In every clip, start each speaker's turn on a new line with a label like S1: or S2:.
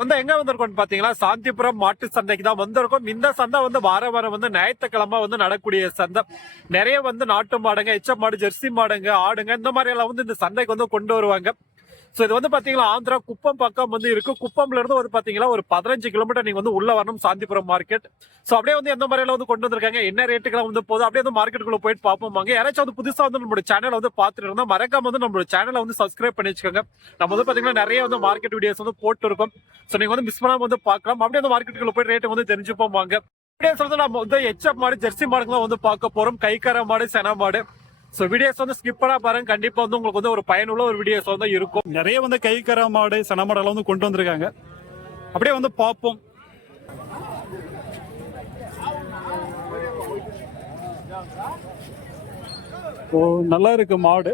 S1: வந்து எங்க வந்திருக்கோம் பாத்தீங்களா? சாந்திபுரம் மாட்டு சந்தைக்கு தான் வந்திருக்கோம். இந்த சந்தை வந்து வார வாரம் வந்து ஞாயிற்றுக்கிழமை வந்து நடக்கூடிய சந்தை. நிறைய வந்து நாட்டு மாடுங்க எச்ச மாடு ஜெர்சி மாடுங்க ஆடுங்க இந்த மாதிரி எல்லாம் வந்து இந்த சந்தைக்கு வந்து கொண்டு வருவாங்க. ஸோ இது வந்து பார்த்தீங்களா ஆந்திரா குப்பம் பக்கம் வந்து இருக்கு. குப்பம்ல இருந்து வந்து பார்த்தீங்கன்னா ஒரு பதினஞ்சு கிலோமீட்டர் நீங்கள் வந்து உள்ள வரணும் சாந்திபுரம் மார்க்கெட் ஸோ அப்படியே வந்து எந்த மாதிரியில வந்து கொண்டு வந்திருக்காங்க என்ன ரேட்டுக்கெல்லாம் வந்து போதும் அப்படியே வந்து மார்க்கெட்டுக்குள்ள போயிட்டு பார்ப்போம் யாராச்சும் வந்து புதுசாக வந்து நம்மளோட சேனலை வந்து பார்த்துட்டு இருந்தால் மறக்காம வந்து நம்மளோட சேனலை வந்து சப்ஸ்கிரைப் பண்ணி வச்சுக்கோங்க. நம்ம வந்து பார்த்தீங்கன்னா நிறைய வந்து மார்க்கெட் வீடியோஸ் வந்து போட்டு இருக்கோம் ஸோ நீங்கள் வந்து மிஸ் பண்ணாமல் வந்து பார்க்கலாம். அப்படியே வந்து மார்க்கெட்டுக்குள்ள போய் ரேட்டு வந்து தெரிஞ்சுப்போம் வாங்க. அப்படியே சொல்றது நம்ம வந்து எச்எப் மாடு ஜெர்சி மாடுங்களாம் வந்து பார்க்க போறோம். கைக்கார மாடு சென மாடு. ஸோ வீடியோஸ் வந்து ஸ்கிப் பண்ணா பாருங்க. கண்டிப்பா வந்து உங்களுக்கு வந்து ஒரு பயனுள்ள ஒரு வீடியோஸ் வந்து இருக்கும். நிறைய வந்து கைக்கர மாடு சென மாடெல்லாம் வந்து கொண்டு வந்திருக்காங்க. அப்படியே வந்து பார்ப்போம். ஓ நல்லா இருக்கு மாடு.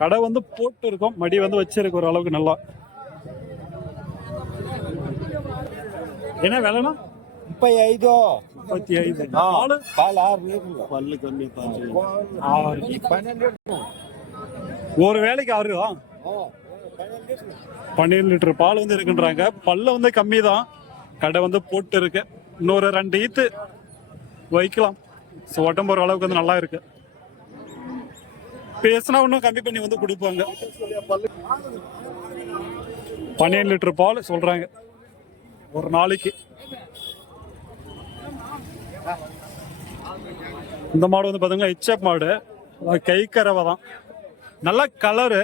S1: கடை வந்து போட்டு இருக்கும் மடி வந்து வச்சிருக்கு ஒரு அளவுக்கு நல்லா. என்ன வேலைன்னா
S2: ముప్పై ఐదు
S1: முப்பத்தி ஐந்து நாலு
S2: పాలు ఆరు లీటర్లు
S1: பல்லு கம்மி
S2: ఆరు పన్నెండు లీటర్లు
S1: ஒரு வேலைக்கு ஆறு ரூபா
S2: ఆ, పన్నెండు లీటర్లు
S1: பன்னீர் லிட்டர் பால் வந்து இருக்குன்றாங்க பல்ல வந்து கம்மி தான் கடை வந்து போட்டு இருக்கு இன்னொரு ரெண்டு ஈத்து வைக்கலாம் ஸோ உடம்பு ஒரு அளவுக்கு வந்து நல்லா இருக்கு பேசினா இன்னும் கம்மி பண்ணி வந்து கொடுப்பாங்க பன்னெண்டு லிட்டர் பால் சொல்றாங்க ஒரு நாளைக்கு இந்த மாடு வந்து பார்த்தீங்கன்னா ஹெச்எப் மாடு. கை கறவை தான். நல்ல கலரு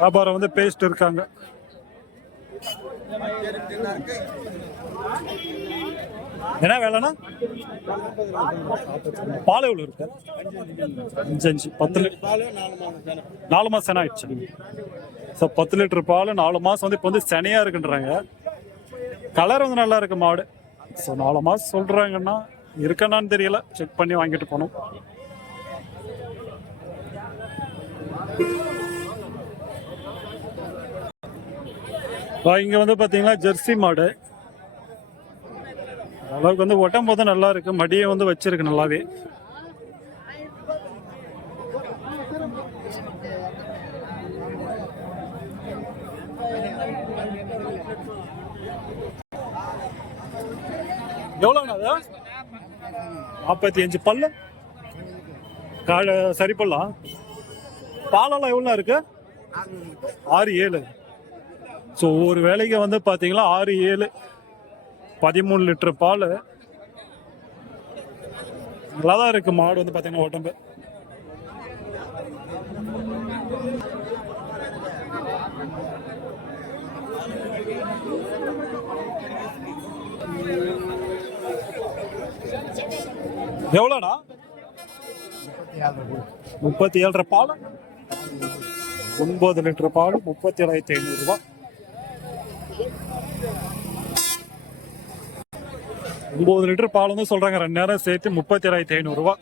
S1: வியாபாரம் வந்து பேசிட்டு இருக்காங்க. என்ன வேலைன்னா? பால் எவ்வளோ இருக்கு? அஞ்சு அஞ்சு. பத்து லிட்டர் நாலு மாதம் சென ஆயிடுச்சு. ஸோ பத்து லிட்டர் பால் நாலு மாதம் வந்து இப்போ வந்து செனையாக இருக்குன்றாங்க. கலர் வந்து நல்லா இருக்கு மாடு. ஸோ நாலு மாதம் சொல்கிறாங்கன்னா இருக்கனான்னு தெரியல. செக் பண்ணி வாங்கிட்டு போனோம் இங்கே வந்து பார்த்தீங்கன்னா ஜெர்சி மாடு. அளவுக்கு வந்து ஒட்டம் போது நல்லா இருக்கு மடியை வந்து வச்சிருக்கு நல்லாவே. எவ்வளோண்ணா நாற்பத்தி அஞ்சு பல்லு? கால சரி பல்லாம் பாலெல்லாம் எவ்வளோ இருக்கு? ஆறு ஏழு. ஸோ ஒரு வேலைக்கு வந்து பார்த்தீங்களா ஆறு ஏழு. பதிமூணு லிட்டர் பால். நல்லா தான் இருக்குது மாடு வந்து பார்த்தீங்கன்னா உடம்பு. எவ்வளோண்ணா முப்பத்தி ஏழரை பால். ஒன்பது லிட்டர் பால் முப்பத்தி ஏழாயிரத்தி ஐநூறுரூவா ஒன்பது லிட்டர் பால் வந்து சொல்றாங்க. ரெண்டு நேரம் சேர்த்து முப்பத்தி ஏழாயிரத்தி ஐநூறுரூவா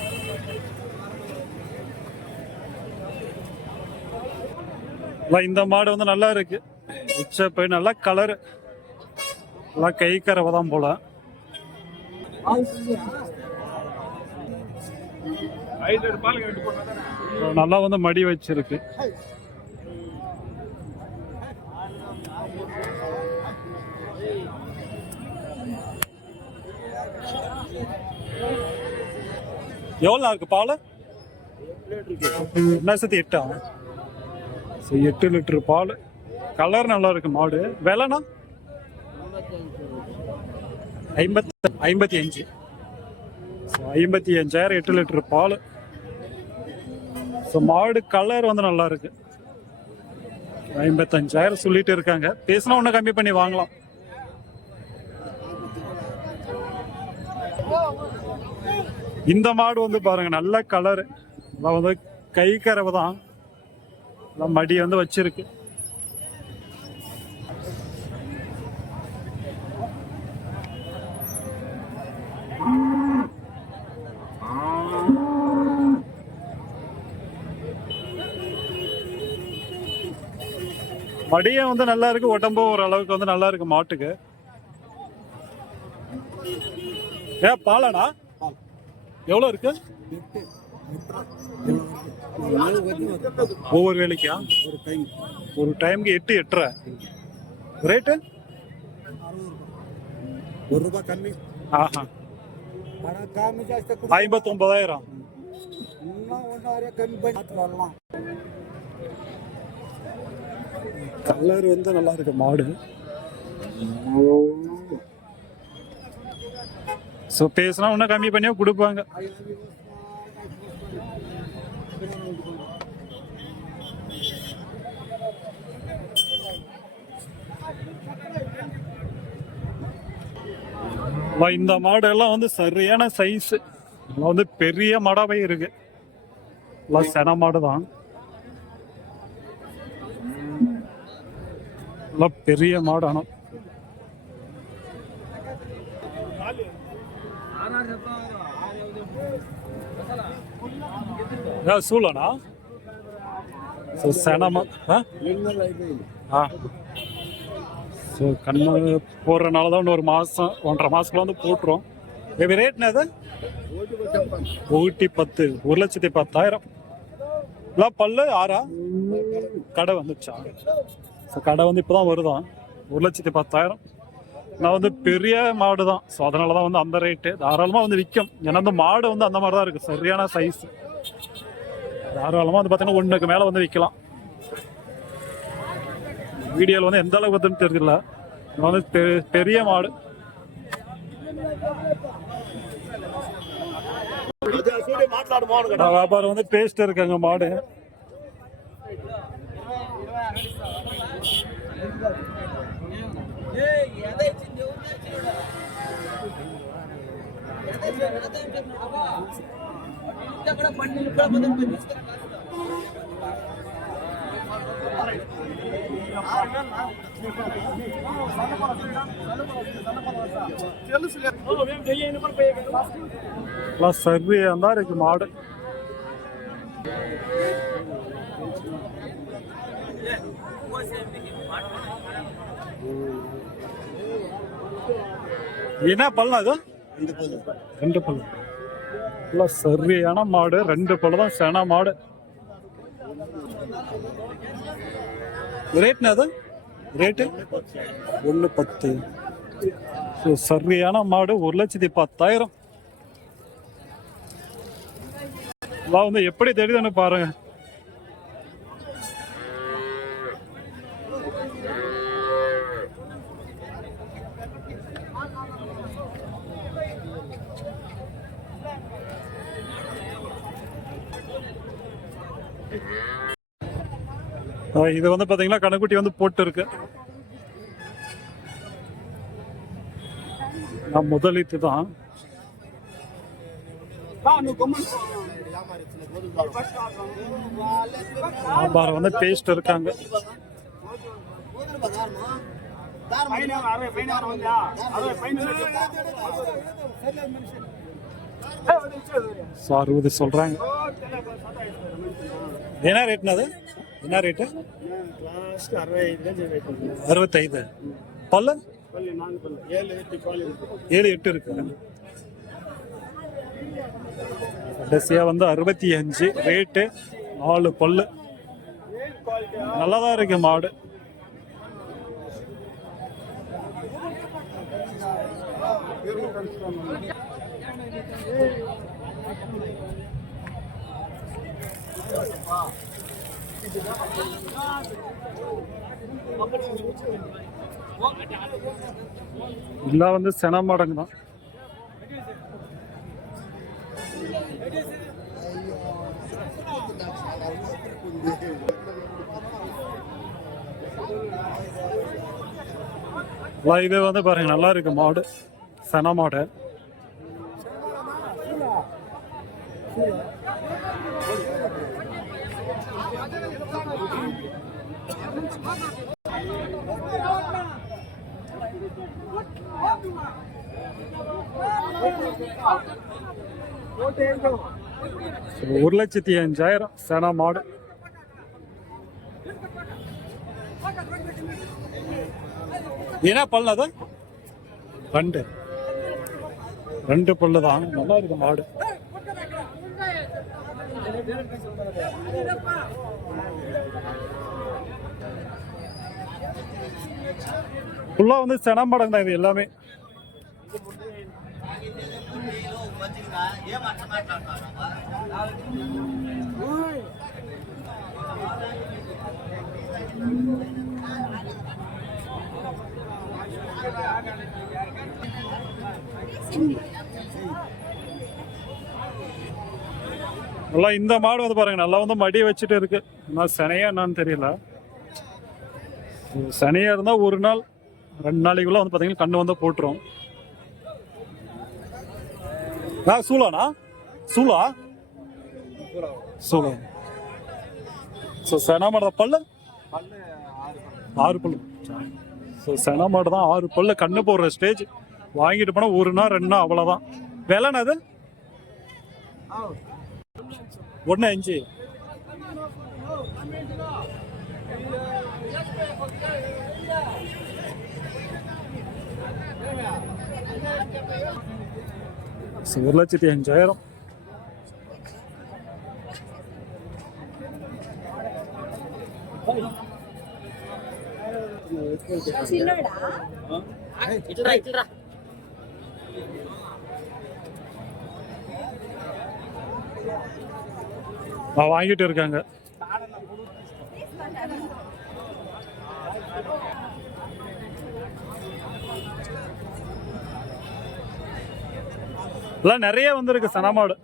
S1: எல்லாம் இந்த மாடு வந்து நல்லா இருக்கு. உச்ச போய் நல்லா கலர் நல்லா கை கறவை தான் போல. நல்லா வந்து மடி வச்சிருக்கு. எவ்வளோ இருக்கு பால்? என்ன சத்தி ஆகும்? ஸோ எட்டு லிட்டர் பால். கலர் நல்லா இருக்கு மாடு. விலைனா? ஐம்பத்தி ஐம்பத்தி அஞ்சு. ஸோ ஐம்பத்தி அஞ்சாயிரம் எட்டு லிட்டர் பால். ஸோ மாடு கலர் வந்து நல்லா இருக்கு. ஐம்பத்தஞ்சாயிரம் சொல்லிட்டு இருக்காங்க. பேசினா ஒன்றும் கம்மி பண்ணி வாங்கலாம். இந்த மாடு வந்து பாருங்க நல்ல கலர். வந்து கை கறவை தான். மடி வந்து வச்சிருக்கு. மடியும் வந்து நல்லா இருக்கு உடம்பும் ஓரளவுக்கு வந்து நல்லா இருக்கு மாட்டுக்கு. ஏ பாலடா?
S2: பால்.
S1: எவ்வளவு இருக்கு
S2: எட்டு எட்டு நாலு வரைக்கும் வருது.
S1: ஒவ்வொரு வேலைக்கா?
S2: ஒரு டைம்
S1: ஒரு டைமுக்கு எட்டு எட்டரை. ரேட்டு
S2: ஒரு ரூபாய் கம்மி
S1: ஆஹா.
S2: ஐம்பத்தொன்பதாயிரம். கம்மி வரலாம்
S1: கலர் வந்து நல்லா இருக்கு மாடு. ஸோ பேசினா இன்னும் கம்மி பண்ணியா கொடுப்பாங்க. இந்த மாடு எல்லாம் வந்து சரியான சைஸ் வந்து பெரிய மடாவே இருக்கு. எல்லாம் சென மாடு தான் பெரிய மாடு ஆனால் சூழனா ஸோ செனமா. ஆ? ஆ. ஸோ கண்ணு போடுறனால தான் இன்னொரு ஒரு மாதம் ஒன்றரை மாதத்துக்குள்ள வந்து போட்டுரும். எப்படி ரேட்னா அது? ஊட்டி பத்து ஒரு லட்சத்தி பத்தாயிரம். இல்லை பல்லு ஆறா? கடை வந்துச்சா? ஸோ கடை வந்து இப்போ தான் வருதான். ஒரு லட்சத்தி பத்தாயிரம். நான் வந்து பெரிய மாடு தான் ஸோ அதனால தான் வந்து அந்த ரேட்டு தாராளமாக வந்து விற்கும் ஏன்னா அந்த மாடு வந்து அந்த மாதிரி தான் இருக்குது சரியான சைஸ் தாராளமாக வந்து பார்த்தீங்கன்னா ஒன்றுக்கு மேலே வந்து விற்கலாம் வீடியோவில் வந்து எந்த அளவுக்கு வந்துன்னு தெரியல. நான் வந்து பெ- பெரிய மாடு. வியாபாரம் வந்து பேஸ்ட் இருக்காங்க மாடு. எல்லாம் சரியா தான் இருக்கு மாடு என்ன பல்லா அது
S2: இந்த போது
S1: ரெண்டு பல்லு. எல்லாம் சரியான மாடு ரெண்டு பல்லு தான் சென மாடு. ரேட்னா அது? ரேட்டு? ஒன்று பத்து. ஸோ சரியான மாடு ஒரு லட்சத்தி பத்தாயிரம். எல்லாம் வந்து எப்படி தெரியுதுன்னு பாருங்க. இது வந்து பாத்தீங்கன்னா கணக்குட்டி வந்து போட்டு இருக்கு நான் முதலீட்டு தான். வியாபாரம் வந்து பேஸ்ட் இருக்காங்க. அறுபது சொல்றாங்க. என்ன ரேட்னா அது? என்ன ரேட்டு அறுபத்தைந்து பல்லு? ஏழு எட்டு இருக்கு. கடைசியா வந்து அறுபத்தி அஞ்சு ரேட்டு நாலு பல்லு. நல்லாதான் இருக்கு மாடு. எல்லாம் வந்து சென மடங்கு தான். இது வந்து பாருங்க நல்லா இருக்கு மாடு. சென மாடு. ஒரு லட்சத்தி அஞ்சாயிரம் சேனா மாடு. என்ன பல்லு அது? ரெண்டு. ரெண்டு பல்லு தான். நல்லா இருக்கு மாடு. ஃபுல்லாக வந்து சென மாடம் தான் இது எல்லாமே. நல்லா இந்த மாடு வந்து பாருங்க நல்லா வந்து மடியை வச்சுட்டு இருக்கு. ஆனால் சனையா என்னன்னு தெரியல. சனியாக இருந்தால் ஒரு நாள் ரெண்டு நாளைக்குள்ள வந்து பார்த்தீங்கன்னா கண்ணு வந்து போட்டுரும். ஆ சூலாண்ணா சூலா? சூலா. ஸோ செனா பல்லு? ஆறு பல்லு. ஸோ செனா தான் ஆறு பல்லு. கண்ணு போடுற ஸ்டேஜ் வாங்கிட்டு போனால் ஒரு நாள் ரெண்டு நாள் அவ்வளோதான் விலைண்ணா அது? ஒன்று அஞ்சு. ஒரு லட்சத்தி அஞ்சாயிரம் ஆ, வாங்கிட்டு இருக்காங்க. எல்லாம் நிறைய வந்திருக்கு சனமாடு.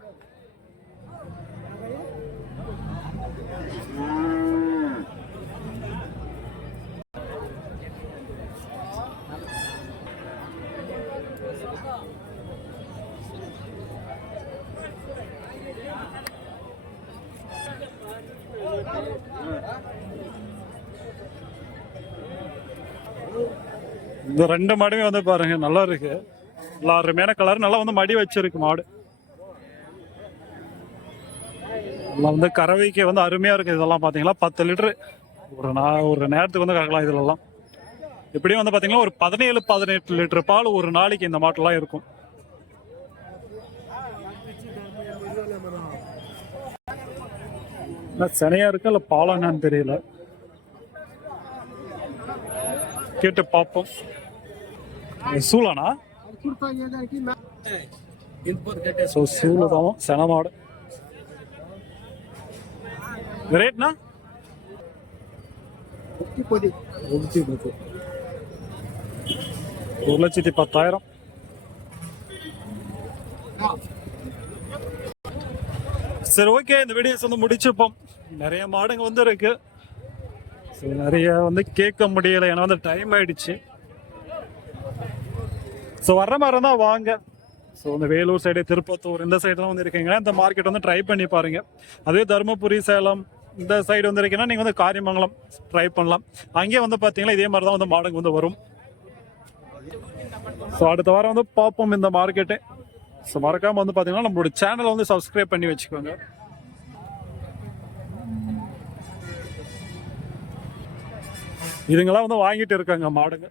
S1: இந்த ரெண்டு மாடுமே வந்து பாருங்க நல்லா இருக்கு. நல்லா அருமையான கலர் நல்லா வந்து மடி வச்சிருக்கு மாடு. நல்லா வந்து கறவைக்கு வந்து அருமையா இருக்கு இதெல்லாம் பாத்தீங்களா? பத்து லிட்டரு ஒரு நா- ஒரு நேரத்துக்கு வந்து கறக்கலாம் இதுலலாம். எப்படியும் வந்து பாத்தீங்கன்னா ஒரு பதினேழு பதினெட்டு லிட்டர் பால் ஒரு நாளைக்கு இந்த மாட்டுலாம் இருக்கும். என்ன சினையா இருக்கு இல்ல பாலம் என்னன்னு தெரியல. கேட்டு பார்ப்போம் சூளானா ஸோ சூளை தான் சென மாடு ரேட்னா ஒரு லட்சத்தி பத்தாயிரம். சரி ஓகே இந்த வீடியோஸ் வந்து முடிச்சுப்போம். நிறைய மாடுங்க வந்து இருக்கு சரி நிறைய வந்து கேட்க முடியல. ஏன்னா வந்து டைம் ஆயிடுச்சு. ஸோ வர்ற மாதிரி இருந்தால் வாங்க. ஸோ இந்த வேலூர் சைடு திருப்பத்தூர் இந்த சைடுலாம் வந்து இருக்கீங்கன்னா இந்த மார்க்கெட் வந்து ட்ரை பண்ணி பாருங்க. அதே தருமபுரி சேலம் இந்த சைடு வந்து இருக்கீங்கன்னா நீங்கள் வந்து காரியமங்கலம் ட்ரை பண்ணலாம். அங்கேயே வந்து பார்த்தீங்கன்னா இதே மாதிரி தான் வந்து மாடுங்க வந்து வரும். ஸோ அடுத்த வாரம் வந்து பார்ப்போம் இந்த மார்க்கெட்டு ஸோ மறக்காமல் வந்து பார்த்தீங்கன்னா நம்மளோட சேனலை வந்து சப்ஸ்கிரைப் பண்ணி வச்சுக்கோங்க. இதுங்கெல்லாம் வந்து வாங்கிட்டு இருக்காங்க மாடுங்க.